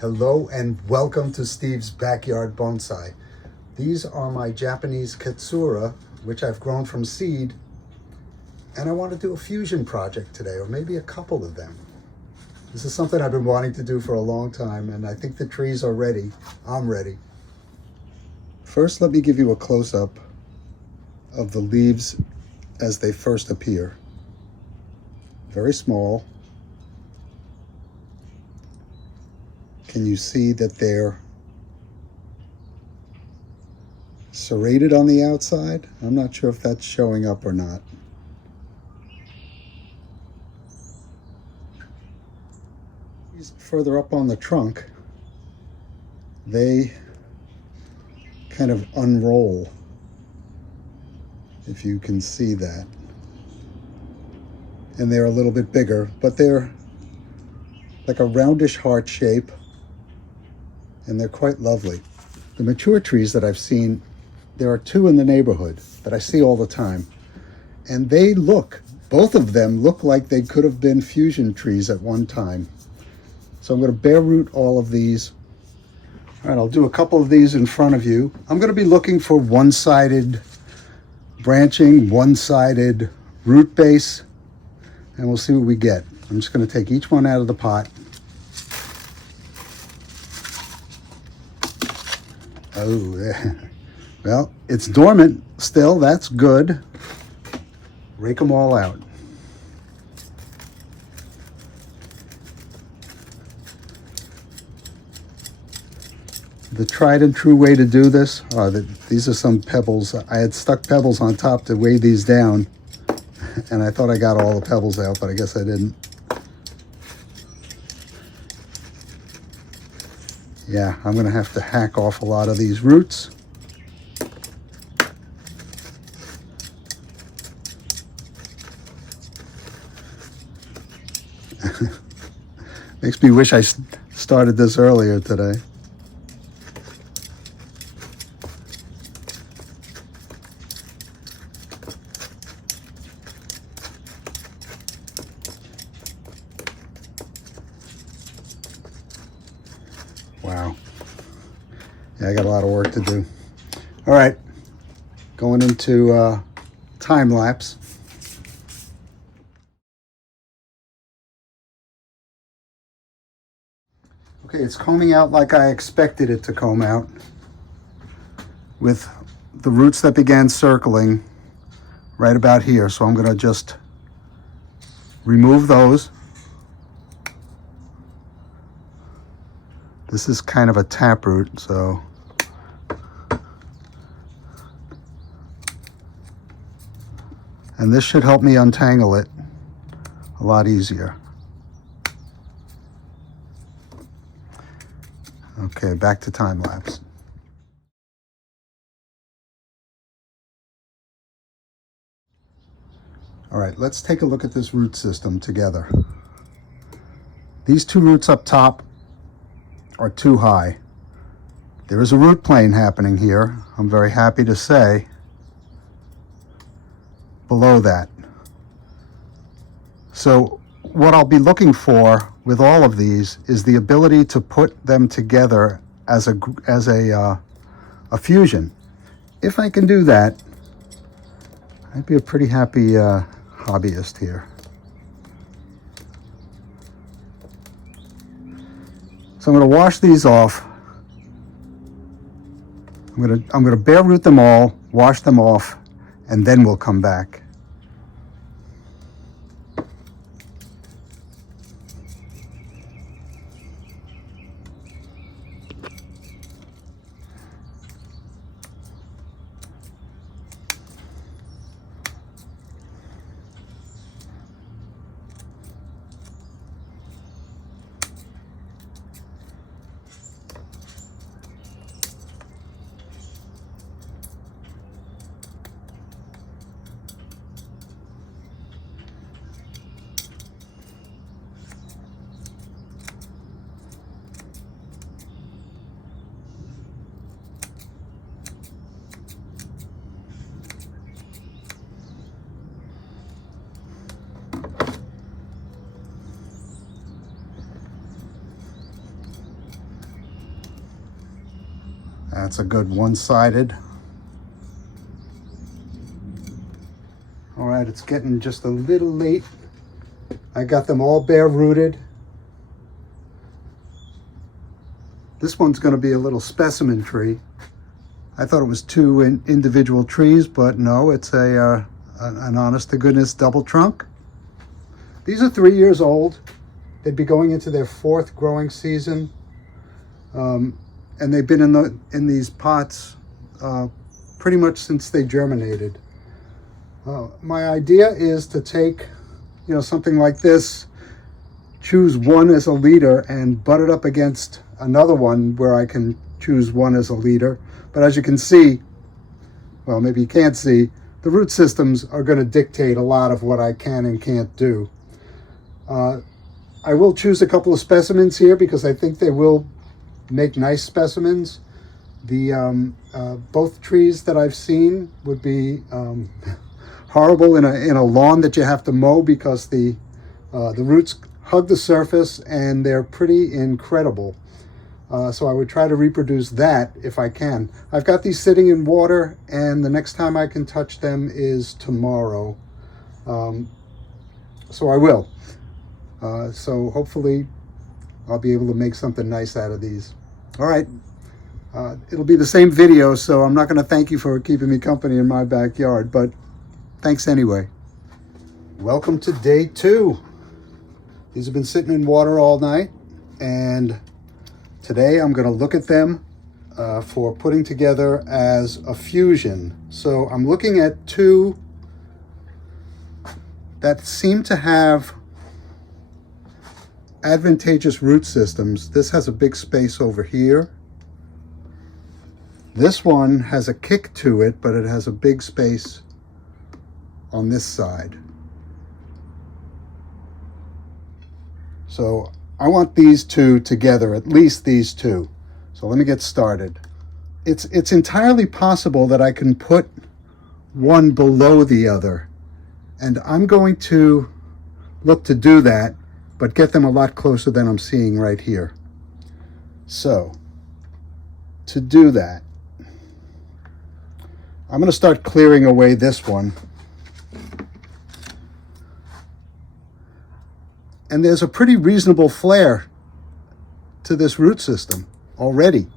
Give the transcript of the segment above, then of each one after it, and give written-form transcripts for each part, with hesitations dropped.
Hello and welcome to Steve's Backyard Bonsai. These are my Japanese Katsura, which I've grown from seed, and I want to do a fusion project today, or maybe a couple of them. This is something I've been wanting to do for a long time, and I think the trees are ready. I'm ready. First, let me give you a close-up of the leaves as they first appear. Very small. Can you see that they're serrated on the outside? I'm not sure if that's showing up or not. Further up on the trunk, they kind of unroll, if you can see that. And they're a little bit bigger, but they're like a roundish heart shape, and they're quite lovely. The mature trees that I've seen, there are two in the neighborhood that I see all the time, and they look, both of them look like they could have been fusion trees at one time. So I'm going to bare root all of these. All right, I'll do a couple of these in front of you. I'm going to be looking for one-sided branching, one-sided root base, and we'll see what we get. I'm just going to take each one out of the pot. Oh, well, it's dormant still. That's good. Rake them all out. The tried and true way to do this, these are some pebbles. I had stuck pebbles on top to weigh these down, and I thought I got all the pebbles out, but I guess I didn't. Yeah, I'm going to have to hack off a lot of these roots. Makes me wish I started this earlier today. Wow. Yeah, I got a lot of work to do. All right, going into time lapse. Okay, it's combing out like I expected it to comb out, with the roots that began circling right about here. So I'm going to just remove those. This is kind of a taproot, so and this should help me untangle it a lot easier. Okay, back to time lapse. All right, let's take a look at this root system together. These two roots up top are too high. There is a root plane happening here, I'm very happy to say, below that. So what I'll be looking for with all of these is the ability to put them together as a fusion. If I can do that, I'd be a pretty happy hobbyist here. So I'm going to wash these off. I'm going to bare root them all, wash them off, and then we'll come back. That's a good one-sided. All right, it's getting just a little late. I got them all bare rooted. This one's going to be a little specimen tree. I thought it was two individual trees, but no, it's an honest to goodness double trunk. These are 3 years old. They'd be going into their 4th growing season. And they've been in these pots pretty much since they germinated. My idea is to take, something like this, choose one as a leader and butt it up against another one where I can choose one as a leader. But as you can see, well, maybe you can't see, the root systems are going to dictate a lot of what I can and can't do. I will choose a couple of specimens here because I think they will make nice specimens. The both trees that I've seen would be horrible in a lawn that you have to mow because the roots hug the surface and they're pretty incredible. So I would try to reproduce that if I can. I've got these sitting in water, and the next time I can touch them is tomorrow. So I will. So hopefully I'll be able to make something nice out of these. All right. It'll be the same video, so I'm not going to thank you for keeping me company in my backyard, but thanks anyway. Welcome to day 2. These have been sitting in water all night, and today I'm going to look at them for putting together as a fusion. So I'm looking at 2 that seem to have advantageous root systems. This has a big space over here. This one has a kick to it, but it has a big space on this side. So I want these 2 together, at least these 2. So let me get started. It's entirely possible that I can put one below the other, and I'm going to look to do that, but get them a lot closer than I'm seeing right here. So to do that, I'm going to start clearing away this one. And there's a pretty reasonable flare to this root system already.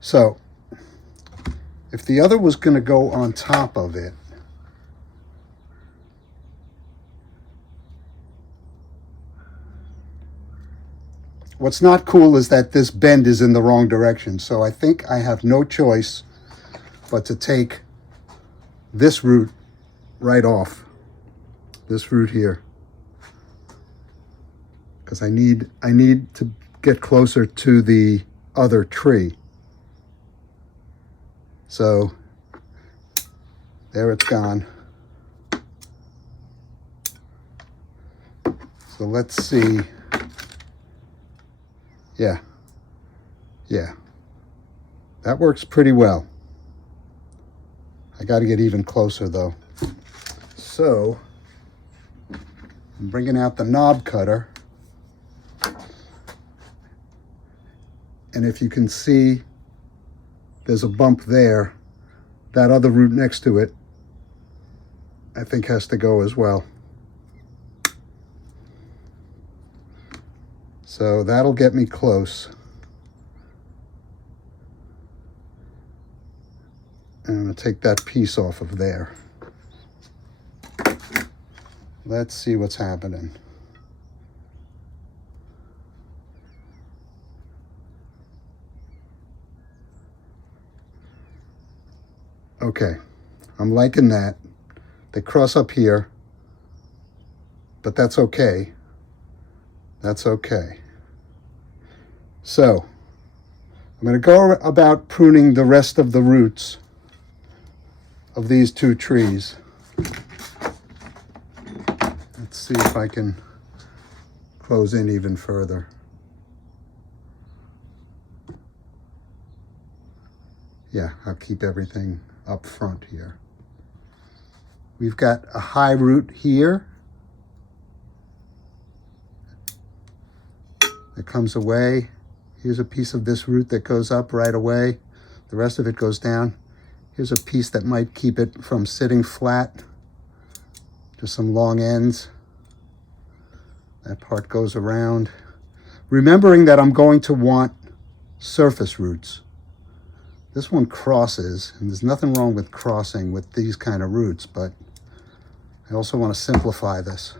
So, if the other was going to go on top of it, what's not cool is that this bend is in the wrong direction. So I think I have no choice but to take this root right off, this root here, because I need to get closer to the other tree. So there it's gone. So let's see. Yeah, that works pretty well. I got to get even closer though. So I'm bringing out the knob cutter, and if you can see, there's a bump there. That other root next to it, I think, has to go as well. So that'll get me close. And I'm going to take that piece off of there. Let's see what's happening. Okay, I'm liking that. They cross up here, but that's okay. That's okay. So, I'm going to go about pruning the rest of the roots of these 2 trees. Let's see if I can close in even further. Yeah, I'll keep everything up front here. We've got a high root here that comes away. Here's a piece of this root that goes up right away. The rest of it goes down. Here's a piece that might keep it from sitting flat. Just some long ends. That part goes around. Remembering that I'm going to want surface roots. This one crosses, and there's nothing wrong with crossing with these kind of roots, but I also want to simplify this.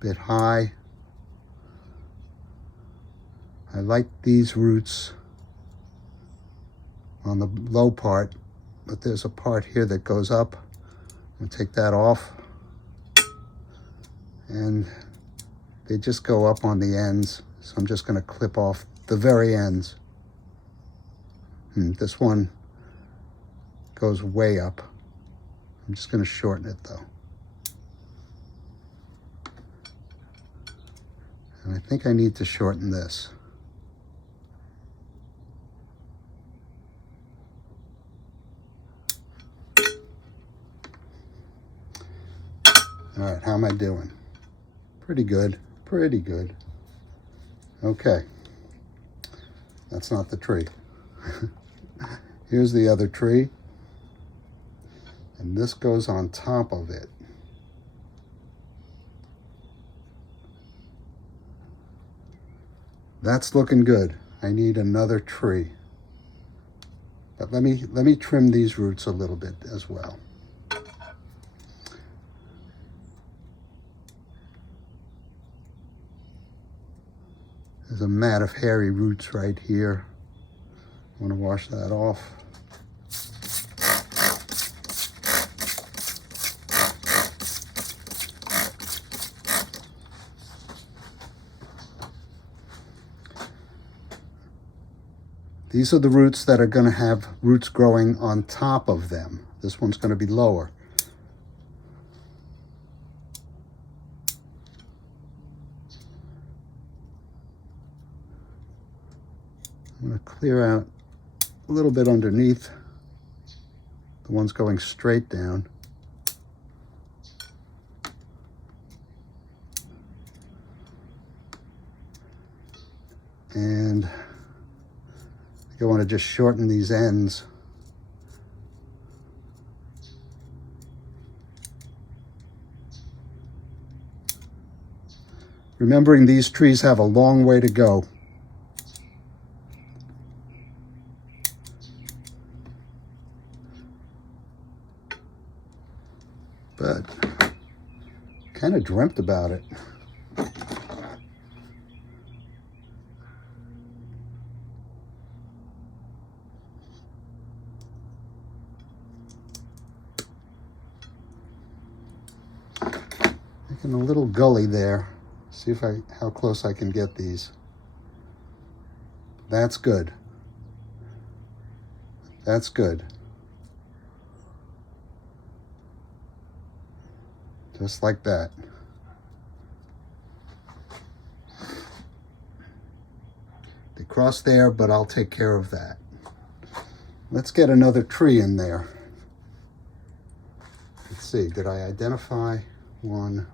Bit high. I like these roots on the low part, but there's a part here that goes up. I'm going to take that off. And they just go up on the ends, so I'm just going to clip off the very ends. This one goes way up. I'm just going to shorten it though. And I think I need to shorten this. All right, how am I doing? Pretty good, pretty good. Okay, that's not the tree. Here's the other tree, and this goes on top of it. That's looking good. I need another tree. But let me trim these roots a little bit as well. There's a mat of hairy roots right here. I want to wash that off. These are the roots that are going to have roots growing on top of them. This one's going to be lower. I'm going to clear out a little bit underneath, the ones going straight down. And I want to just shorten these ends. Remembering these trees have a long way to go. But kind of dreamt about it. Making a little gully there. See if how close I can get these. That's good. That's good. Just like that. They cross there, but I'll take care of that. Let's get another tree in there. Let's see, did I identify one?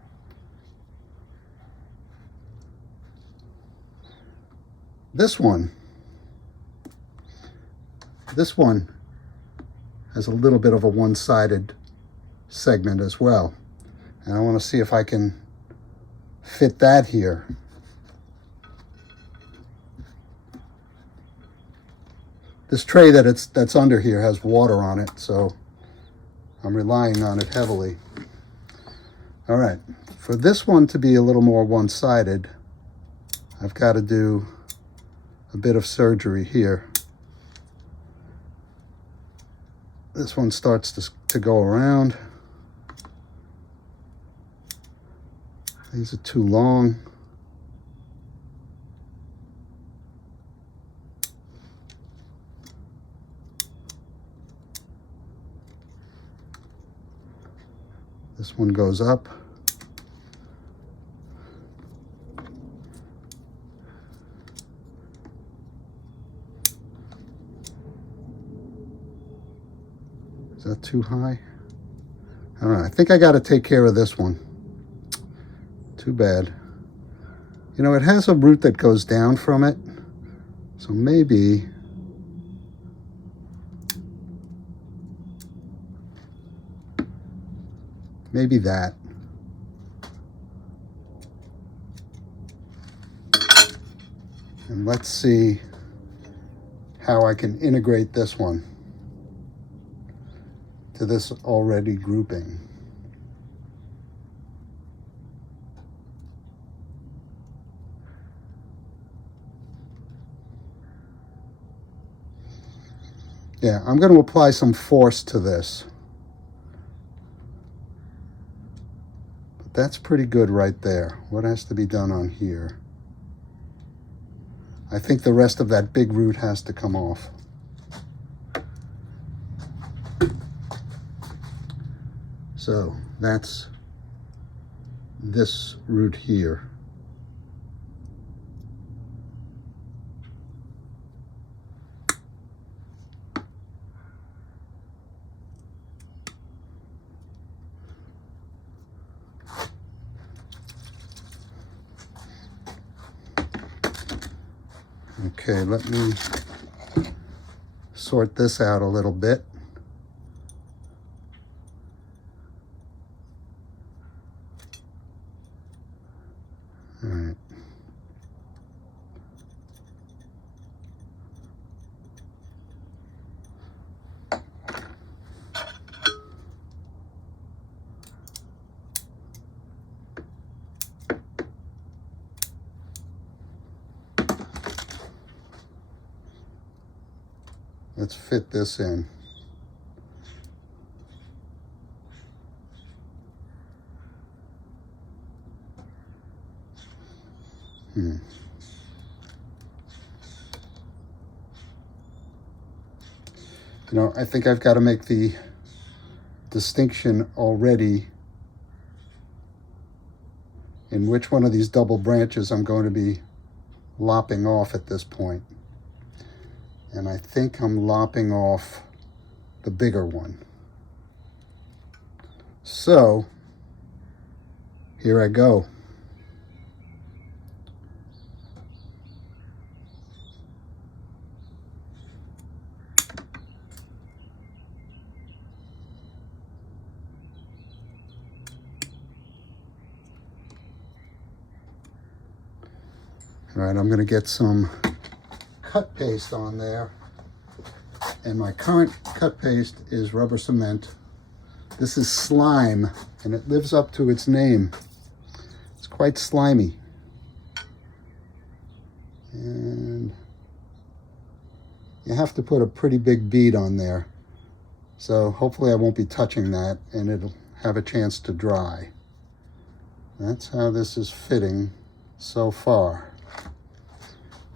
This one has a little bit of a one-sided segment as well. And I want to see if I can fit that here. This tray that's under here has water on it, so I'm relying on it heavily. All right, for this one to be a little more one-sided, I've got to do a bit of surgery here. This one starts to go around. These are too long. This one goes up. Is that too high? I don't know. I think I got to take care of this one. Too bad. You know, it has a root that goes down from it. So maybe that. And let's see how I can integrate this one to this already grouping. Yeah, I'm going to apply some force to this. But that's pretty good right there. What has to be done on here? I think the rest of that big root has to come off. So that's this root here. Okay, let me sort this out a little bit. All right. Let's fit this in. You know, I think I've got to make the distinction already in which one of these double branches I'm going to be lopping off at this point. And I think I'm lopping off the bigger one. So, here I go. All right, I'm going to get some cut paste on there. And my current cut paste is rubber cement. This is slime, and it lives up to its name. It's quite slimy. And you have to put a pretty big bead on there. So hopefully I won't be touching that, and it'll have a chance to dry. That's how this is fitting so far.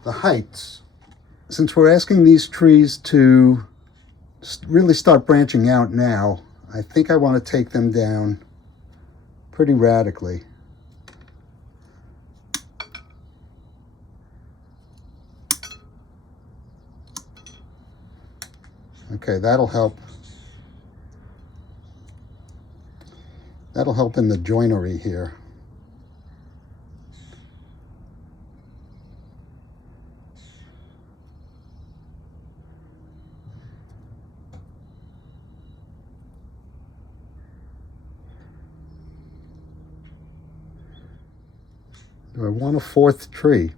The heights. Since we're asking these trees to really start branching out now, I think I want to take them down pretty radically. Okay, that'll help. That'll help in the joinery here. Do I want a fourth tree?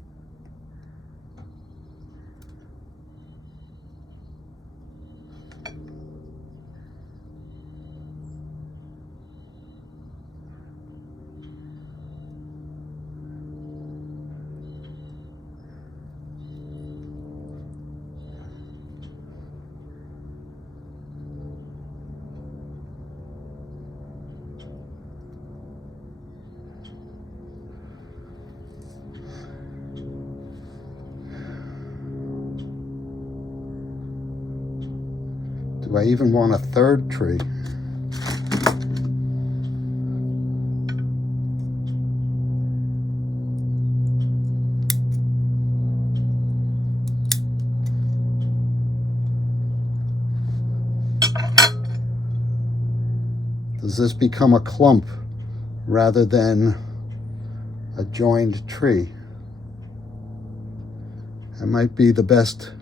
Do I even want a third tree? Does this become a clump rather than a joined tree? That might be the best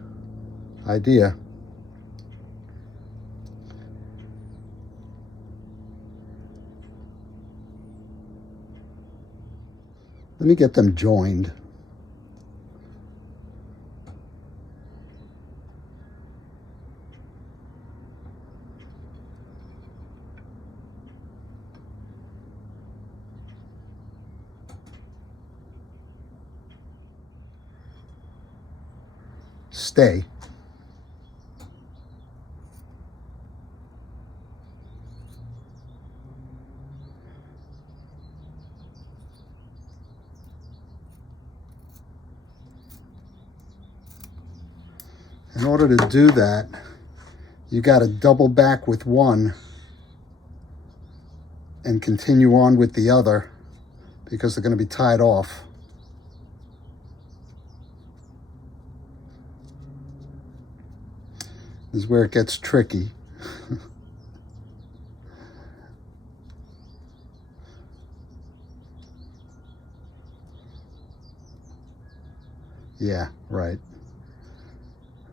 idea. Let me get them joined. Stay. In order to do that, you got to double back with one and continue on with the other because they're going to be tied off. This is where it gets tricky. Yeah, right.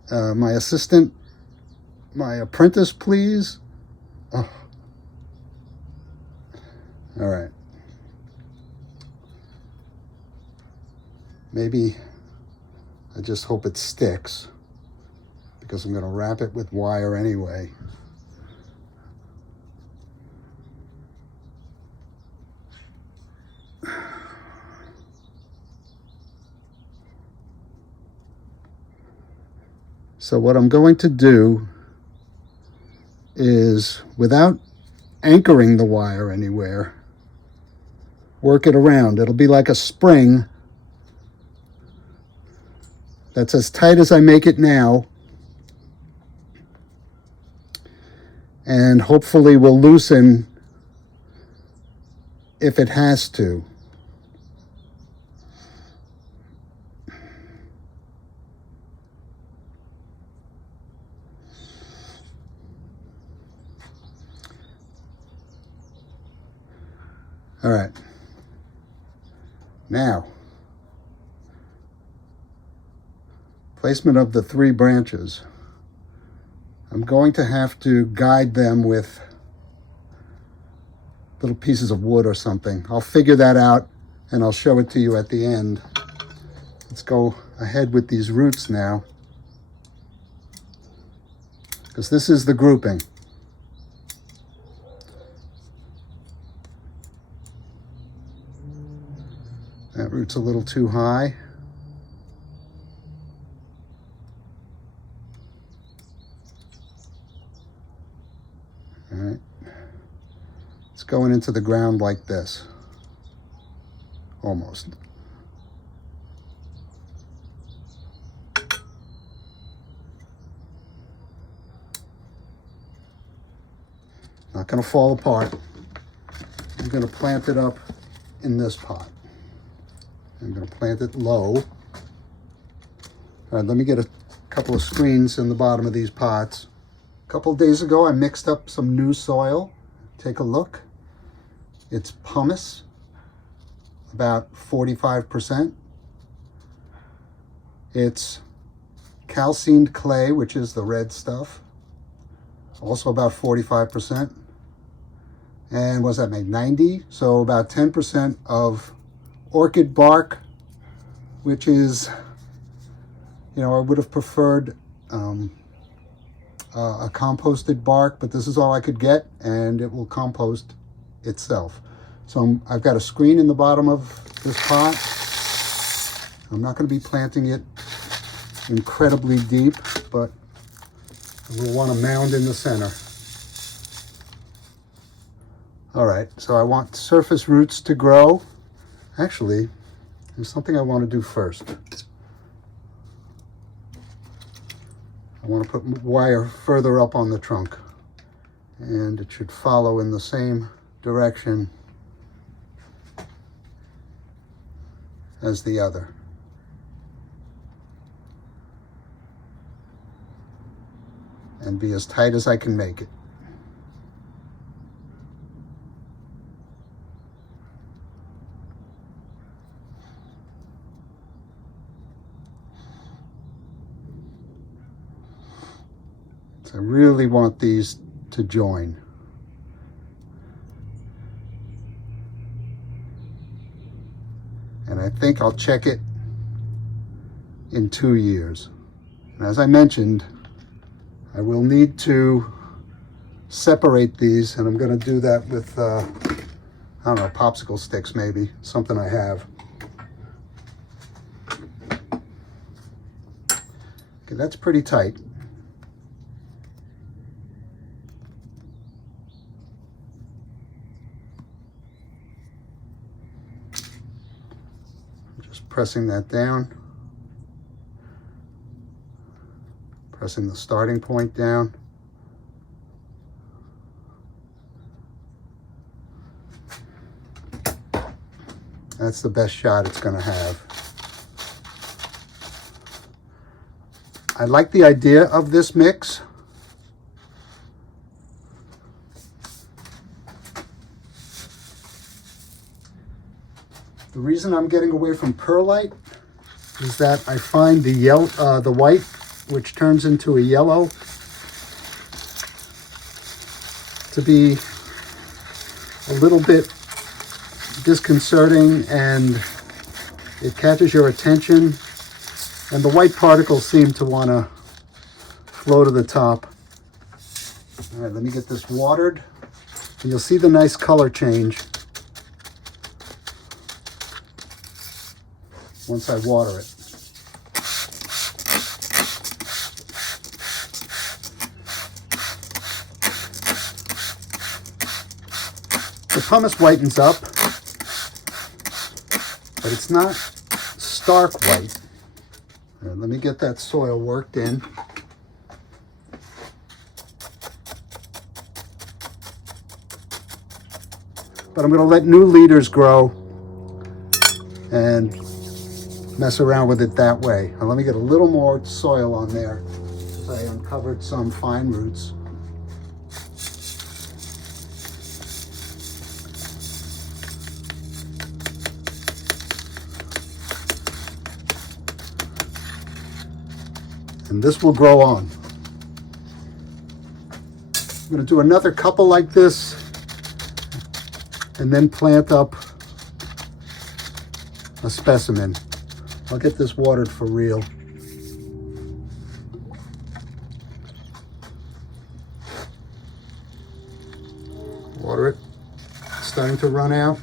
My assistant, my apprentice, please. Oh. All right. Maybe I just hope it sticks because I'm going to wrap it with wire anyway. So what I'm going to do is, without anchoring the wire anywhere, work it around. It'll be like a spring that's as tight as I make it now, and hopefully will loosen if it has to. All right. Now, placement of the 3 branches. I'm going to have to guide them with little pieces of wood or something. I'll figure that out and I'll show it to you at the end. Let's go ahead with these roots now, because this is the grouping. That root's a little too high. All right. It's going into the ground like this. Almost. Not going to fall apart. I'm going to plant it up in this pot. I'm going to plant it low. All right, let me get a couple of screens in the bottom of these pots. A couple of days ago, I mixed up some new soil. Take a look. It's pumice, about 45%. It's calcined clay, which is the red stuff, also about 45%. And what does that make? 90? So about 10% of orchid bark, which is, I would have preferred a composted bark, but this is all I could get, and it will compost itself. So I've got a screen in the bottom of this pot. I'm not going to be planting it incredibly deep, but we'll want a mound in the center. All right, so I want surface roots to grow. Actually, there's something I want to do first. I want to put wire further up on the trunk, and it should follow in the same direction as the other. And be as tight as I can make it. So I really want these to join. And I think I'll check it in 2 years. And as I mentioned, I will need to separate these, and I'm going to do that with, I don't know, popsicle sticks maybe, something I have. Okay, that's pretty tight. Just pressing that down. Pressing the starting point down. That's the best shot it's going to have. I like the idea of this mix. The reason I'm getting away from perlite is that I find the white, which turns into a yellow, to be a little bit disconcerting, and it catches your attention, and the white particles seem to want to flow to the top. All right, let me get this watered, and you'll see the nice color change once I water it. The pumice whitens up, but it's not stark white. Right, let me get that soil worked in. But I'm going to let new leaders grow and mess around with it that way. Now let me get a little more soil on there, because I uncovered some fine roots. And this will grow on. I'm going to do another couple like this and then plant up a specimen. I'll get this watered for real. Water it. It's starting to run out.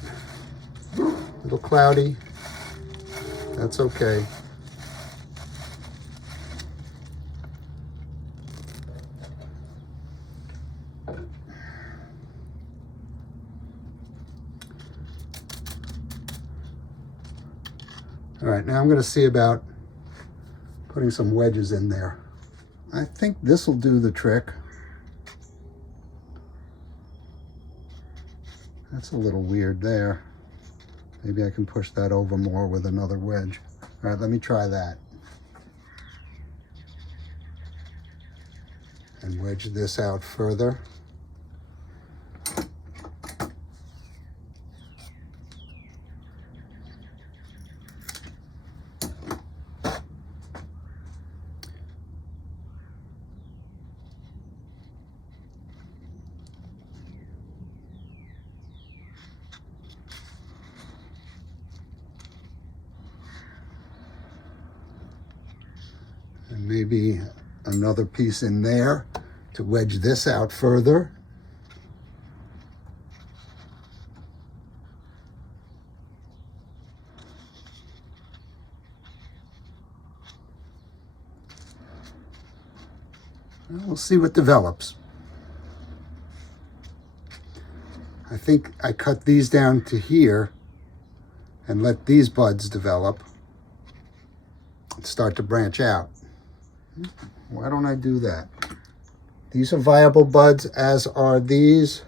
A little cloudy. That's okay. All right, now I'm going to see about putting some wedges in there. I think this will do the trick. That's a little weird there. Maybe I can push that over more with another wedge. All right, let me try that. And wedge this out further. And maybe another piece in there to wedge this out further. Well, we'll see what develops. I think I cut these down to here and let these buds develop and start to branch out. Why don't I do that? These are viable buds, as are these.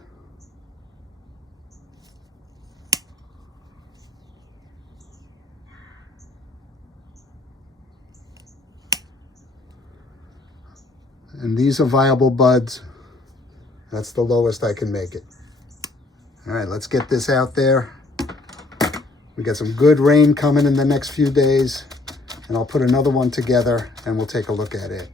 And these are viable buds. That's the lowest I can make it. All right, let's get this out there. We got some good rain coming in the next few days, and I'll put another one together and we'll take a look at it.